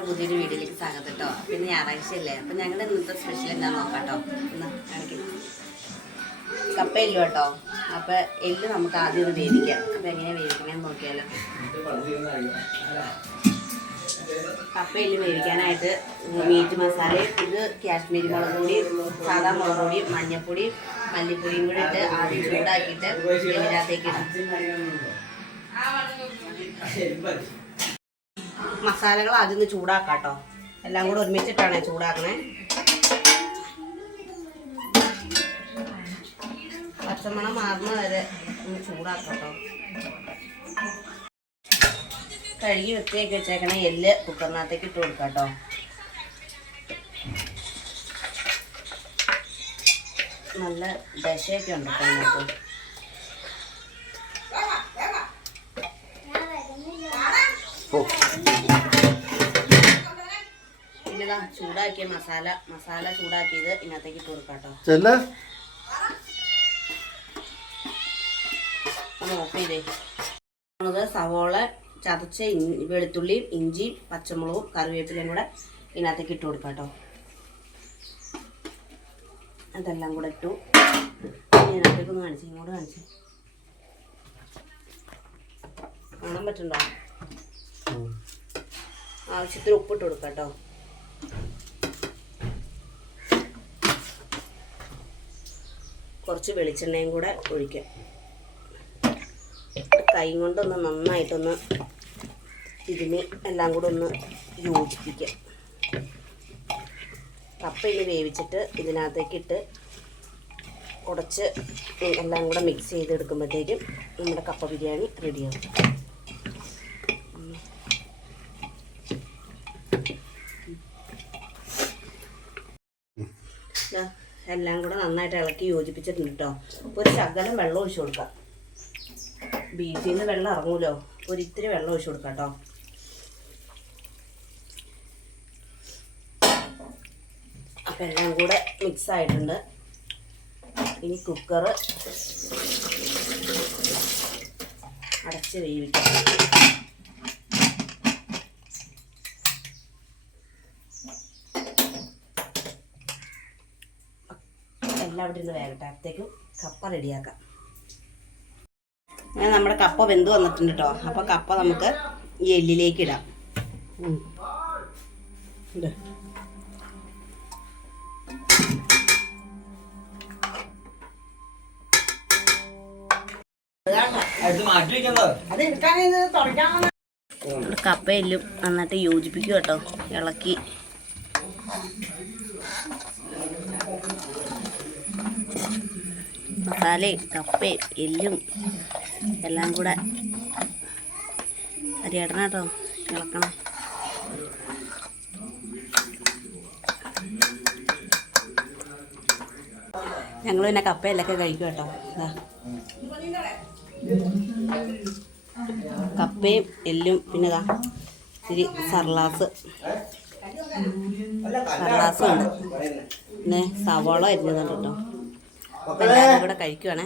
നമ്മുടെ പുതിയൊരു വീഡിയോയിലേക്ക് സ്വാഗതം കേട്ടോ. പിന്നെ ഞായറാഴ്ച അല്ലേ? അപ്പം ഞങ്ങളുടെ ഇന്നത്തെ സ്പെഷ്യൽ എന്താ നോക്കാം കേട്ടോ. എന്നാ കാണിക്കുന്നു കപ്പ എല്ലു കേട്ടോ. അപ്പം എല്ല് നമുക്ക് ആദ്യം ഒന്ന് വേവിക്കാം. അപ്പം എങ്ങനെയാണ് വേവിക്കണമെന്ന് നോക്കിയാലോ. കപ്പ എല്ല് വേവിക്കാനായിട്ട് മീറ്റ് മസാല ഇത് കാശ്മീരി മുളക് പൊടി സാധാ മുളക് പൊടി മഞ്ഞൾപ്പൊടി മല്ലിപ്പൊടിയും കൂടി ഇട്ട് ആദ്യം ചൂടാക്കിയിട്ട് എല്ലിനകത്തേക്ക് ഇടാം. മസാലകൾ ആദ്യം ഒന്ന് ചൂടാക്കാം കേട്ടോ എല്ലാം കൂടെ ഒരുമിച്ചിട്ടാണ് ചൂടാക്കണേ. പച്ചമണം മാറുന്ന വരെ ഒന്ന് ചൂടാക്കാം കഴുകി വൃത്തിയാക്കി വെച്ചേക്കണ എല്ല് കുക്കറിനകത്തേക്ക് ഇട്ട് കൊടുക്കാം കേട്ടോ നല്ല ദശയൊക്കെ ഉണ്ട് കേട്ടോ അതിനകത്ത് പിന്നെ ഇതാ ചൂടാക്കിയ മസാല മസാല ചൂടാക്കിയത് ഇതിനകത്തേക്ക് ഓഫ് ചെയ്തേ. സവോള ചതച്ച വെളുത്തുള്ളിയും ഇഞ്ചിയും പച്ചമുളകും കറിവേപ്പിലയും കൂടെ ഇതിനകത്തേക്ക് ഇട്ട് കൊടുക്കാം കേട്ടോ അതെല്ലാം കൂടെ ഇട്ടു. ഇതിനകത്തേക്ക് ഒന്ന് കാണിച്ചു ഇങ്ങോട്ട് കാണിച്ചു. കാണാൻ പറ്റുണ്ടോ ആവശ്യത്തിന് ഉപ്പിട്ട് കൊടുക്കാം കേട്ടോ കുറച്ച് വെളിച്ചെണ്ണയും കൂടെ ഒഴിക്കാം. കൈ കൊണ്ടൊന്ന് നന്നായിട്ടൊന്ന് ഇതിന് എല്ലാം കൂടെ ഒന്ന് യോജിപ്പിക്കാം. കപ്പ ഇനി വേവിച്ചിട്ട് ഇതിനകത്തേക്ക് ഇട്ട് ഉടച്ച് എല്ലാം കൂടെ മിക്സ് ചെയ്തെടുക്കുമ്പോഴത്തേക്കും നമ്മുടെ കപ്പ ബിരിയാണി റെഡിയാവും എല്ലാം കൂടെ നന്നായിട്ട് ഇളക്കി യോജിപ്പിച്ചിട്ടുണ്ട് കേട്ടോ ഒരു ശകലം വെള്ളം ഒഴിച്ചു കൊടുക്കാം. ബീഫിൽ നിന്ന് വെള്ളം ഇറങ്ങൂലോ? ഒരു ഇത്തിരി വെള്ളം ഒഴിച്ചു കൊടുക്കാം കേട്ടോ അപ്പം എല്ലാം കൂടെ മിക്സ് ആയിട്ടുണ്ട്. ഇനി കുക്കർ അടച്ച് വേവിക്കാം. എല്ലാം അവിടെ ഇരുന്ന് വേകട്ടെ. അപ്പോഴത്തേക്കും കപ്പ റെഡിയാക്കാം. അങ്ങനെ നമ്മുടെ കപ്പ വെന്ത് വന്നിട്ടുണ്ട് കേട്ടോ അപ്പോൾ കപ്പ നമുക്ക് ഈ എല്ലിലേക്ക് ഇടാം. കപ്പ എല്ലും നന്നായിട്ട് യോജിപ്പിക്കും കേട്ടോ ഇളക്കി. മസാലയും കപ്പയും എല്ലും എല്ലാം കൂടെ അരിയടണം കേട്ടോ. ഇളക്കണം. ഞങ്ങൾ പിന്നെ കപ്പയിലൊക്കെ കഴിക്കും കേട്ടോ. കപ്പയും എല്ലും പിന്നെ ഇതാ ഇത്തിരി സർലാസ്. സർലാസും ഉണ്ട്. പിന്നെ സവോള അരിഞ്ഞതുണ്ട് കേട്ടോ. കൂടെ കഴിക്കുവാണേ.